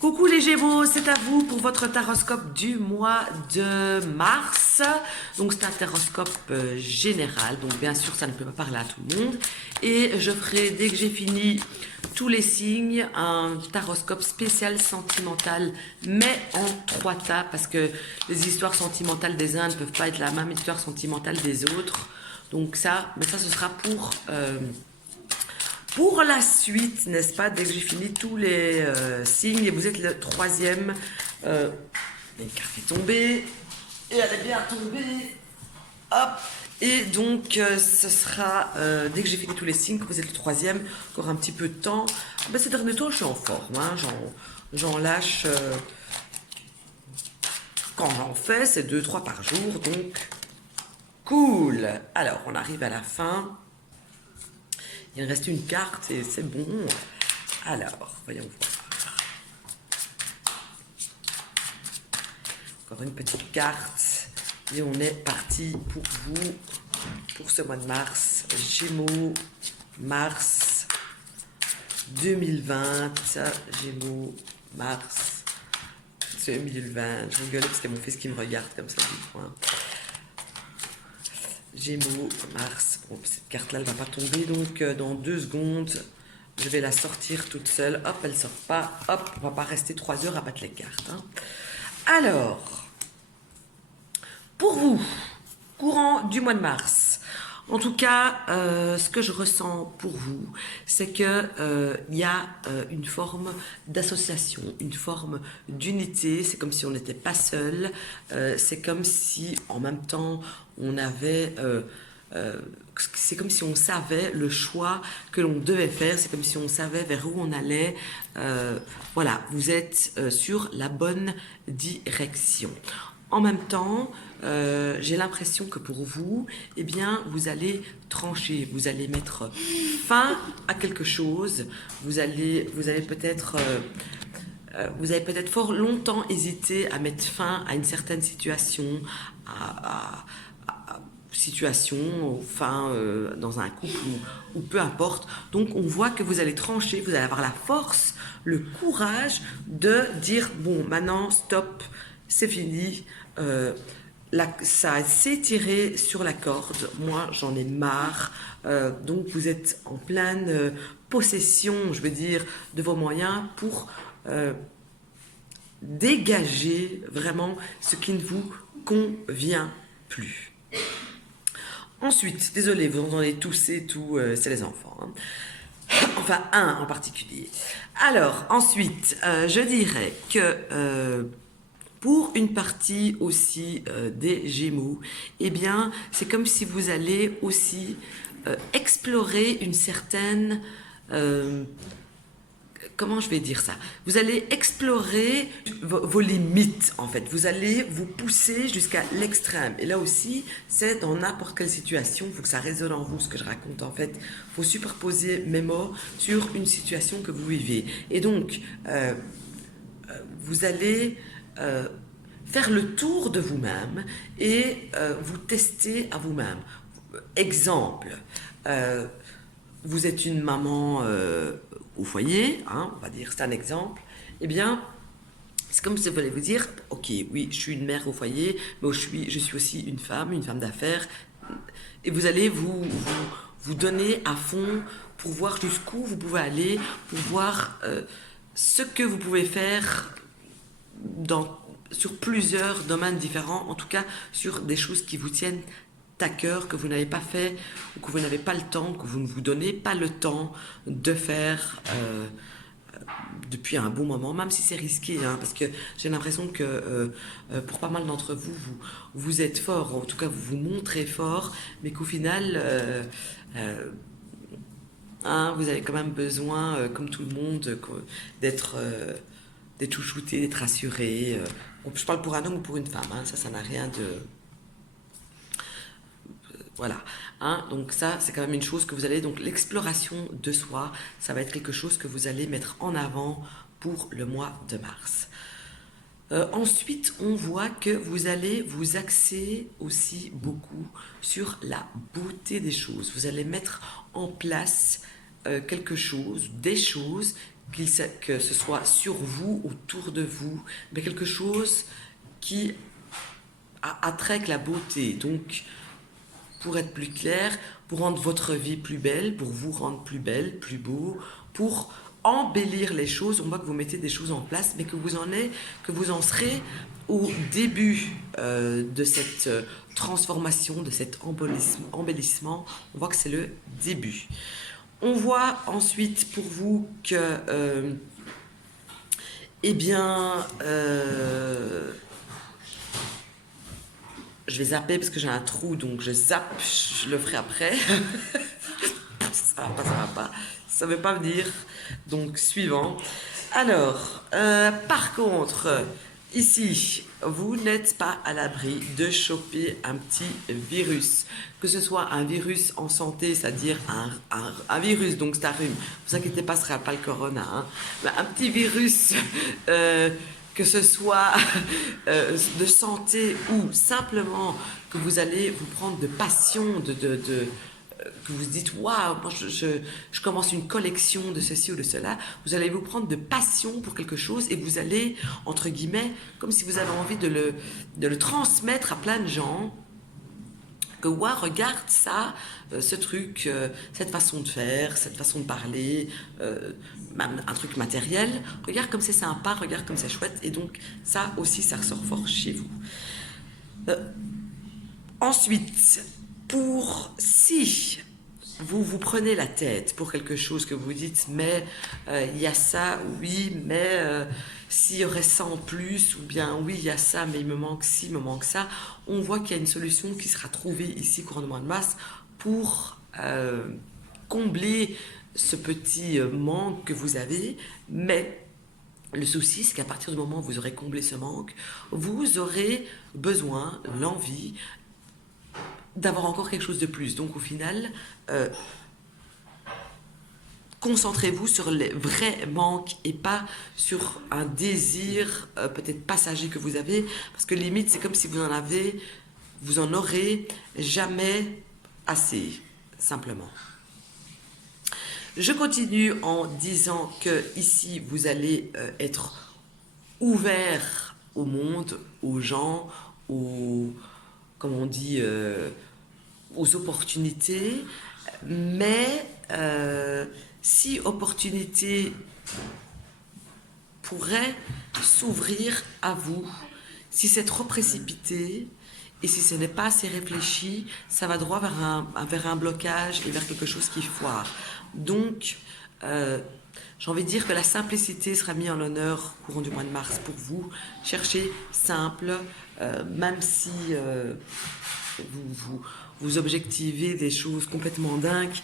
Coucou les Gémeaux, c'est à vous pour votre taroscope du mois de mars. Donc c'est un taroscope général, donc bien sûr ça ne peut pas parler à tout le monde. Et je ferai, dès que j'ai fini tous les signes, un taroscope spécial sentimental, mais en 3 tas, parce que les histoires sentimentales des uns ne peuvent pas être la même histoire sentimentale des autres. Donc ça, mais ça ce sera pour la suite, n'est-ce pas, dès que j'ai fini tous les signes, et vous êtes le troisième, une carte est tombée, et elle est bien tombée, hop, et donc ce sera, dès que j'ai fini tous les signes, que vous êtes le troisième, encore un petit peu de temps. Ben, ces derniers temps, je suis en forme, hein, j'en lâche, quand j'en fais, c'est 2-3 par jour, donc cool. Alors, on arrive à la fin. Il reste une carte et c'est bon. Alors, voyons voir. Encore une petite carte. Et on est parti pour vous, pour ce mois de mars. Gémeaux, mars 2020. Gémeaux, mars 2020. Je rigole parce qu'il y a mon fils qui me regarde comme ça du coin. Gémeaux, mars. Bon, cette carte-là, elle ne va pas tomber, donc dans 2 secondes, je vais la sortir toute seule. Hop, elle ne sort pas. Hop, on ne va pas rester 3 heures à battre les cartes. Hein. Alors, pour vous, courant du mois de mars, en tout cas, ce que je ressens pour vous, c'est que y a une forme d'association, une forme d'unité. C'est comme si on n'était pas seul. C'est comme si, en même temps, on avait... c'est comme si on savait le choix que l'on devait faire, c'est comme si on savait vers où on allait. Voilà, vous êtes sur la bonne direction. En même temps, j'ai l'impression que pour vous, eh bien, vous allez trancher, vous allez mettre fin à quelque chose, vous allez peut-être... vous avez peut-être fort longtemps hésité à mettre fin à une certaine situation, situation, enfin, dans un couple ou peu importe. Donc, on voit que vous allez trancher, vous allez avoir la force, le courage de dire, bon, maintenant, stop, c'est fini, ça s'est tiré sur la corde, moi, j'en ai marre. Donc, vous êtes en pleine possession, je veux dire, de vos moyens pour dégager vraiment ce qui ne vous convient plus. Ensuite, désolé, vous entendez tousser, tout, c'est les enfants. Hein. Enfin, un en particulier. Alors, ensuite, je dirais que pour une partie aussi des Gémeaux, eh bien, c'est comme si vous allez aussi explorer une certaine... comment je vais dire ça? Vous allez explorer vos limites, en fait. Vous allez vous pousser jusqu'à l'extrême. Et là aussi, c'est dans n'importe quelle situation. Il faut que ça résonne en vous, ce que je raconte, en fait. Il faut superposer mes mots sur une situation que vous vivez. Et donc, vous allez faire le tour de vous-même et vous tester à vous-même. Exemple, vous êtes une maman au foyer, hein, on va dire, c'est un exemple, eh bien, c'est comme si vous allez vous dire, ok, oui, je suis une mère au foyer, mais je suis aussi une femme d'affaires, et vous allez vous donner à fond pour voir jusqu'où vous pouvez aller, pour voir ce que vous pouvez faire sur plusieurs domaines différents, en tout cas sur des choses qui vous tiennent à cœur, que vous n'avez pas fait, ou que vous n'avez pas le temps, que vous ne vous donnez pas le temps de faire depuis un bon moment, même si c'est risqué, hein, parce que j'ai l'impression que pour pas mal d'entre vous, vous êtes fort, en tout cas vous vous montrez fort, mais qu'au final, hein, vous avez quand même besoin, comme tout le monde, d'être chouchouté, d'être assuré. Je parle pour un homme ou pour une femme, hein, ça n'a rien de... Voilà, hein, donc ça c'est quand même une chose que vous allez, donc l'exploration de soi, ça va être quelque chose que vous allez mettre en avant pour le mois de mars. Ensuite, on voit que vous allez vous axer aussi beaucoup sur la beauté des choses. Vous allez mettre en place quelque chose, des choses que ce soit sur vous, autour de vous, mais quelque chose qui a trait que la beauté. Donc, pour être plus clair, pour rendre votre vie plus belle, pour vous rendre plus belle, plus beau, pour embellir les choses, on voit que vous mettez des choses en place, mais que vous en serez au début de cette transformation, de cet embellissement. On voit que c'est le début. On voit ensuite pour vous que, eh bien, je vais zapper parce que j'ai un trou, donc je zappe, je le ferai après. Ça va pas. Ça ne veut pas venir. Donc, suivant. Alors, par contre, ici, vous n'êtes pas à l'abri de choper un petit virus. Que ce soit un virus en santé, c'est-à-dire un virus, donc c'est un rhume. Ne vous inquiétez pas, ce ne sera pas le corona. Hein. Mais un petit virus... que ce soit de santé ou simplement que vous allez vous prendre de passion, que vous dites waouh, moi je commence une collection de ceci ou de cela, vous allez vous prendre de passion pour quelque chose et vous allez, entre guillemets, comme si vous avez envie de le transmettre à plein de gens. Que ouais, regarde ça, ce truc, cette façon de faire, cette façon de parler, même un truc matériel, regarde comme c'est sympa, regarde comme c'est chouette, et donc ça aussi, ça ressort fort chez vous. Ensuite, si vous prenez la tête pour quelque chose que vous dites, mais il y a ça, oui, mais s'il y aurait ça en plus, ou bien oui, il y a ça, mais il me manque ci, il me manque ça, on voit qu'il y a une solution qui sera trouvée ici, courant du mois de mars, pour combler ce petit manque que vous avez, mais le souci, c'est qu'à partir du moment où vous aurez comblé ce manque, vous aurez besoin, l'envie, d'avoir encore quelque chose de plus. Donc au final, concentrez-vous sur les vrais manques et pas sur un désir peut-être passager que vous avez, parce que limite c'est comme si vous en aurez jamais assez, simplement. Je continue en disant que ici vous allez être ouvert au monde, aux gens, comme on dit, aux opportunités, mais si opportunité pourrait s'ouvrir à vous, si c'est trop précipité et si ce n'est pas assez réfléchi, ça va droit vers un blocage et vers quelque chose qui foire. Donc, j'ai envie de dire que la simplicité sera mise en l'honneur courant du mois de mars pour vous. Cherchez simple, même si vous objectivez des choses complètement dingues,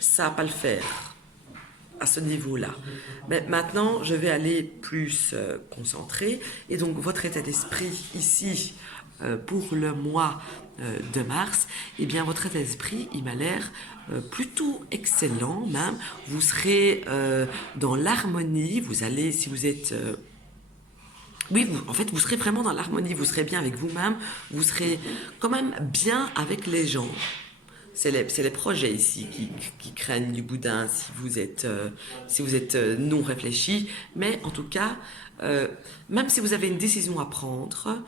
ça va pas le faire à ce niveau-là. Mais maintenant, je vais aller plus concentré. Et donc, votre état d'esprit ici, pour le mois de mars, eh bien, votre état d'esprit, il m'a l'air plutôt excellent même. Vous serez dans l'harmonie. Vous allez, si vous êtes... oui, en fait, vous serez vraiment dans l'harmonie. Vous serez bien avec vous-même. Vous serez quand même bien avec les gens. C'est les projets ici qui craignent du boudin si vous êtes non réfléchi. Mais en tout cas, même si vous avez une décision à prendre,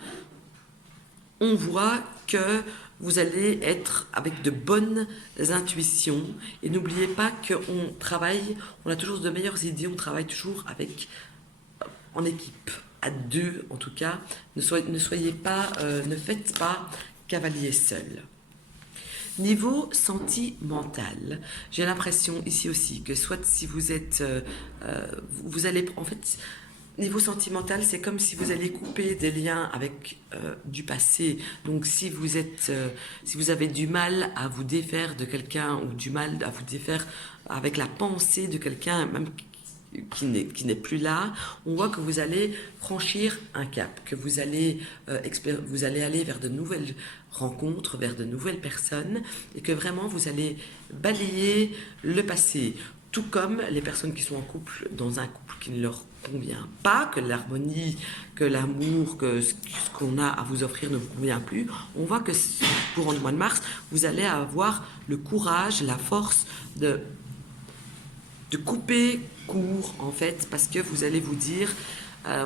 on voit que vous allez être avec de bonnes intuitions. Et n'oubliez pas on a toujours de meilleures idées, on travaille toujours en équipe, à deux en tout cas. Ne faites pas cavalier seul. Niveau sentimental, j'ai l'impression ici aussi que soit si vous êtes, vous allez, en fait, niveau sentimental, c'est comme si vous allez couper des liens avec du passé. Donc si vous avez du mal à vous défaire de quelqu'un ou du mal à vous défaire avec la pensée de quelqu'un, même qui n'est plus là, on voit que vous allez franchir un cap, que vous allez aller vers de nouvelles rencontres, vers de nouvelles personnes, et que vraiment vous allez balayer le passé, tout comme les personnes qui sont en couple, dans un couple qui ne leur convient pas, que l'harmonie, que l'amour, que ce qu'on a à vous offrir ne vous convient plus. On voit que courant du mois de mars, vous allez avoir le courage, la force de couper court, en fait, parce que vous allez vous dire,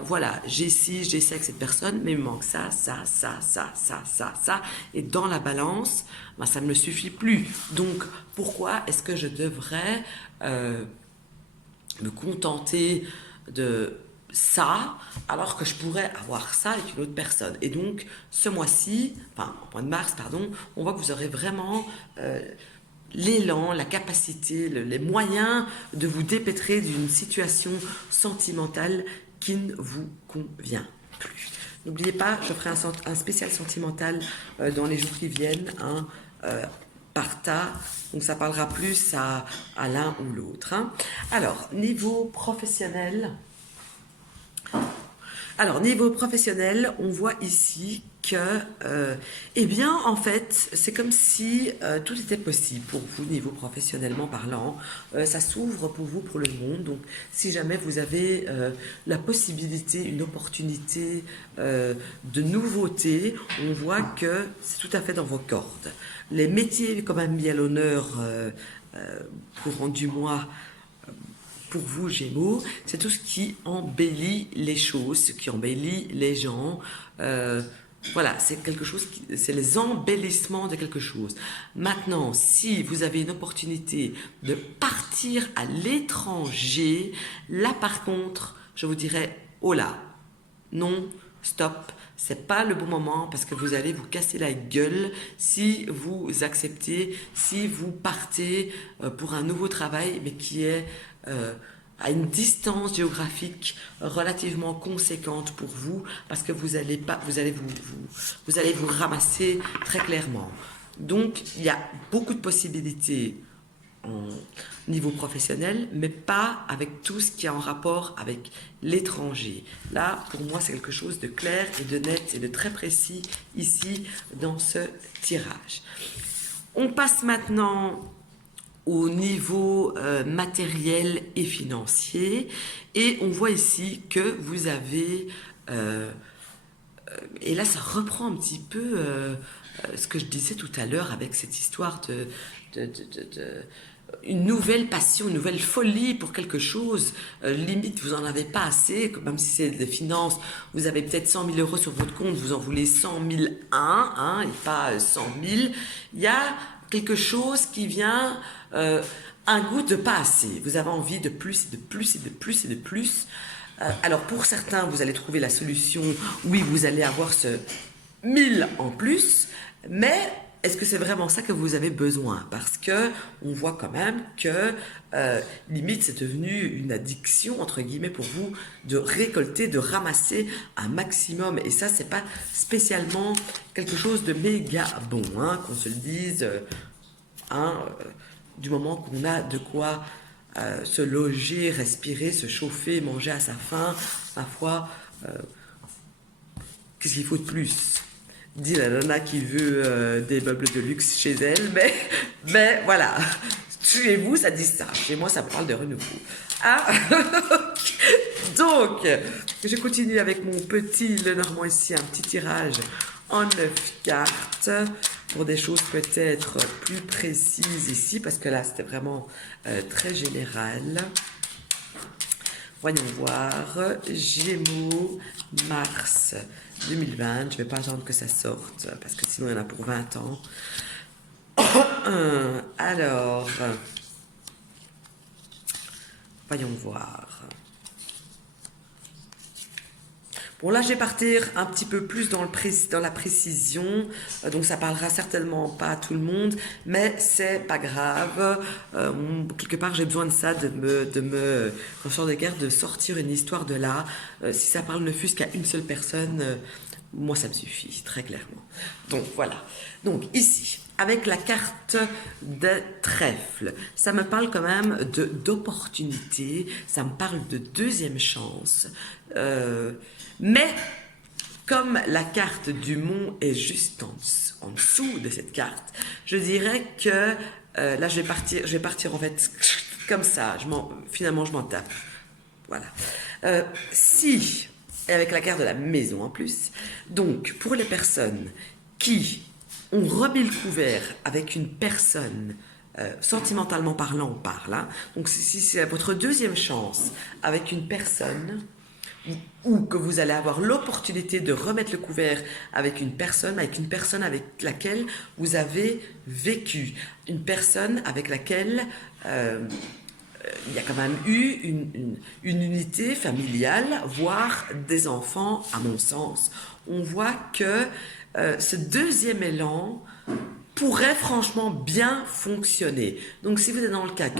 voilà, j'ai ci, j'ai ça avec cette personne, mais il me manque ça, ça, ça, ça, ça, ça, ça. Et dans la balance, ben, ça ne me suffit plus. Donc, pourquoi est-ce que je devrais me contenter de ça alors que je pourrais avoir ça avec une autre personne? Et donc, ce mois-ci, enfin, au mois de mars, pardon, on voit que vous aurez vraiment l'élan, la capacité, les moyens de vous dépêtrer d'une situation sentimentale qui ne vous convient plus. N'oubliez pas, je ferai un spécial sentimental dans les jours qui viennent, hein, par tas, donc ça parlera plus à l'un ou l'autre. Hein. Alors, niveau professionnel, on voit ici que, eh bien, en fait, c'est comme si tout était possible pour vous, niveau professionnellement parlant. Ça s'ouvre pour vous, pour le monde. Donc, si jamais vous avez la possibilité, une opportunité de nouveauté, on voit que c'est tout à fait dans vos cordes. Les métiers quand même mis à l'honneur courant du mois pour vous, Gémeaux, c'est tout ce qui embellit les choses, ce qui embellit les gens. Voilà, c'est quelque chose c'est les embellissements de quelque chose. Maintenant, si vous avez une opportunité de partir à l'étranger, là par contre, je vous dirais, oh là, non, stop, c'est pas le bon moment parce que vous allez vous casser la gueule si vous acceptez, si vous partez pour un nouveau travail, mais qui est à une distance géographique relativement conséquente pour vous, parce que vous allez vous ramasser très clairement. Donc, il y a beaucoup de possibilités en niveau professionnel, mais pas avec tout ce qui est en rapport avec l'étranger. Là, pour moi, c'est quelque chose de clair et de net et de très précis ici dans ce tirage. On passe maintenant au niveau matériel et financier, et on voit ici que vous avez et là ça reprend un petit peu ce que je disais tout à l'heure avec cette histoire de une nouvelle passion, une nouvelle folie pour quelque chose, limite vous en avez pas assez, même si c'est des finances, vous avez peut-être 100 000 euros sur votre compte, vous en voulez 100 001, hein, et pas 100 000, il y a quelque chose qui vient, un goût de pas assez, vous avez envie de plus et de plus et de plus et de plus. Alors pour certains, vous allez trouver la solution, oui, vous allez avoir ce 1000 en plus, mais est-ce que c'est vraiment ça que vous avez besoin? Parce que on voit quand même que limite c'est devenu une addiction entre guillemets pour vous de récolter, de ramasser un maximum. Et ça, c'est pas spécialement quelque chose de méga bon, hein, qu'on se le dise, du moment qu'on a de quoi se loger, respirer, se chauffer, manger à sa faim, ma foi, qu'est-ce qu'il faut de plus? Dit la nana qui veut des meubles de luxe chez elle, mais voilà, chez vous ça dit ça, chez moi ça parle de renouveau. Ah donc, je continue avec mon petit Lenormand ici, un petit tirage en 9 cartes pour des choses peut-être plus précises ici, parce que là c'était vraiment très général. Voyons voir, Gémeaux, mars 2020, je ne vais pas attendre que ça sorte, parce que sinon il y en a pour 20 ans. Alors, voyons voir. Bon, là, je vais partir un petit peu plus dans la précision, donc ça parlera certainement pas à tout le monde, mais c'est pas grave. Quelque part, j'ai besoin de ça, quand je sors de guerre, de sortir une histoire de là. Si ça parle ne fût-ce qu'à une seule personne, moi, ça me suffit, très clairement. Donc, voilà. Donc, ici, avec la carte de trèfle, ça me parle quand même d'opportunité, ça me parle de deuxième chance. Mais comme la carte du mont est juste en dessous de cette carte, je dirais que là je vais partir en fait comme ça. Finalement je m'en tape. Voilà. Si, et avec la carte de la maison en plus, donc pour les personnes qui ont remis le couvert avec une personne sentimentalement parlant, on parle. Hein. Donc si c'est votre deuxième chance avec une personne, ou que vous allez avoir l'opportunité de remettre le couvert avec une personne avec laquelle vous avez vécu, une personne avec laquelle il y a quand même eu une unité familiale, voire des enfants, à mon sens. On voit que ce deuxième élan pourrait franchement bien fonctionner. Donc si vous êtes dans le cas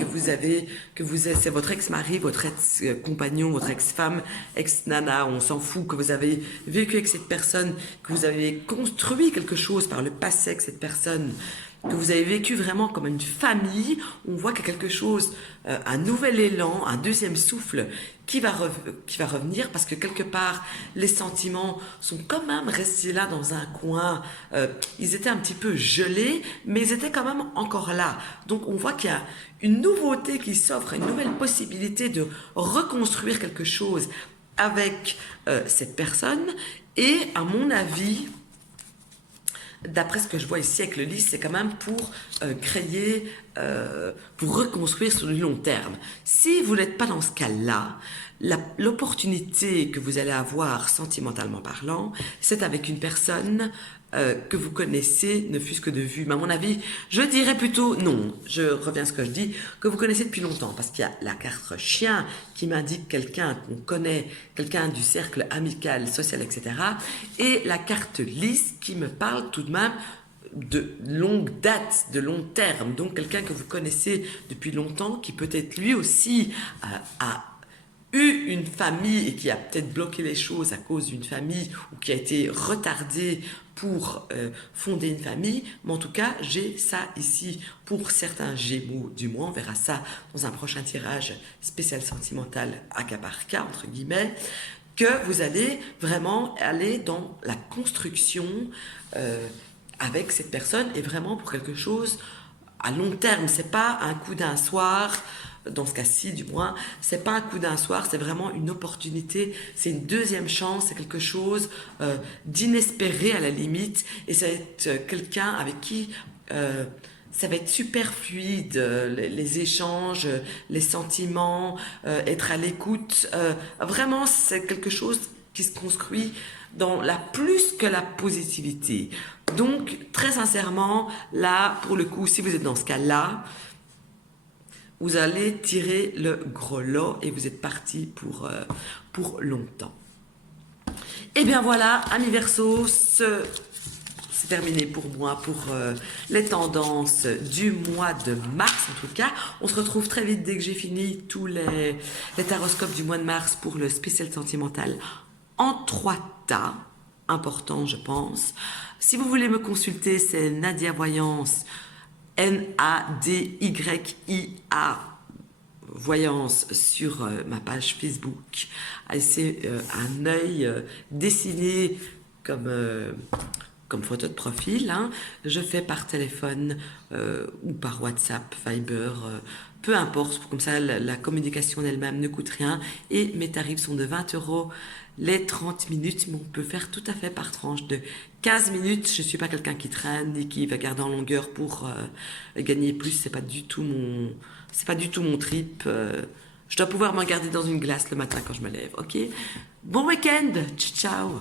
c'est votre ex-mari, votre ex-compagnon, votre ex-femme, ex-nana, on s'en fout, que vous avez vécu avec cette personne, que vous avez construit quelque chose par le passé avec cette personne, que vous avez vécu vraiment comme une famille, on voit qu'il y a quelque chose, un nouvel élan, un deuxième souffle qui va revenir, parce que quelque part, les sentiments sont quand même restés là dans un coin. Ils étaient un petit peu gelés, mais ils étaient quand même encore là. Donc on voit qu'il y a une nouveauté qui s'offre, une nouvelle possibilité de reconstruire quelque chose avec cette personne. Et à mon avis, d'après ce que je vois ici avec le lys, c'est quand même pour pour reconstruire sur le long terme. Si vous n'êtes pas dans ce cas-là, l'opportunité que vous allez avoir sentimentalement parlant, c'est avec une personne que vous connaissez, ne fût-ce que de vue. Mais à mon avis, je dirais plutôt non. Je reviens à ce que je dis, que vous connaissez depuis longtemps, parce qu'il y a la carte chien qui m'indique quelqu'un qu'on connaît, quelqu'un du cercle amical, social, etc. Et la carte lys qui me parle tout de même de longue date, de long terme. Donc quelqu'un que vous connaissez depuis longtemps, qui peut-être lui aussi a eu une famille et qui a peut-être bloqué les choses à cause d'une famille, ou qui a été retardé pour fonder une famille. Mais en tout cas, j'ai ça ici pour certains Gémeaux, du moins on verra ça dans un prochain tirage spécial sentimental à cas par cas, entre guillemets, que vous allez vraiment aller dans la construction avec cette personne, et vraiment pour quelque chose à long terme. C'est pas un coup d'un soir, dans ce cas-ci du moins, c'est pas un coup d'un soir, c'est vraiment une opportunité, c'est une deuxième chance, c'est quelque chose d'inespéré à la limite, et ça va être quelqu'un avec qui ça va être super fluide, les échanges, les sentiments, être à l'écoute, vraiment c'est quelque chose qui se construit dans la plus que la positivité. Donc, très sincèrement, là, pour le coup, si vous êtes dans ce cas-là, vous allez tirer le gros lot et vous êtes parti pour longtemps. Et bien voilà, amis Verseau, c'est terminé pour moi, pour les tendances du mois de mars en tout cas. On se retrouve très vite dès que j'ai fini tous les taroscopes du mois de mars pour le spécial sentimental en 3 tas, important je pense. Si vous voulez me consulter, c'est Nadia Voyance, Nadyia Voyance sur ma page Facebook. C'est un œil dessiné comme photo de profil. Hein. Je fais par téléphone ou par WhatsApp, Viber, peu importe. Comme ça, la communication elle-même ne coûte rien. Et mes tarifs sont de 20 € les 30 minutes, mais on peut faire tout à fait par tranche de 15 minutes. Je ne suis pas quelqu'un qui traîne et qui va garder en longueur pour gagner plus. C'est pas du tout mon trip. Je dois pouvoir me regarder dans une glace le matin quand je me lève. Ok. Bon week-end. Ciao.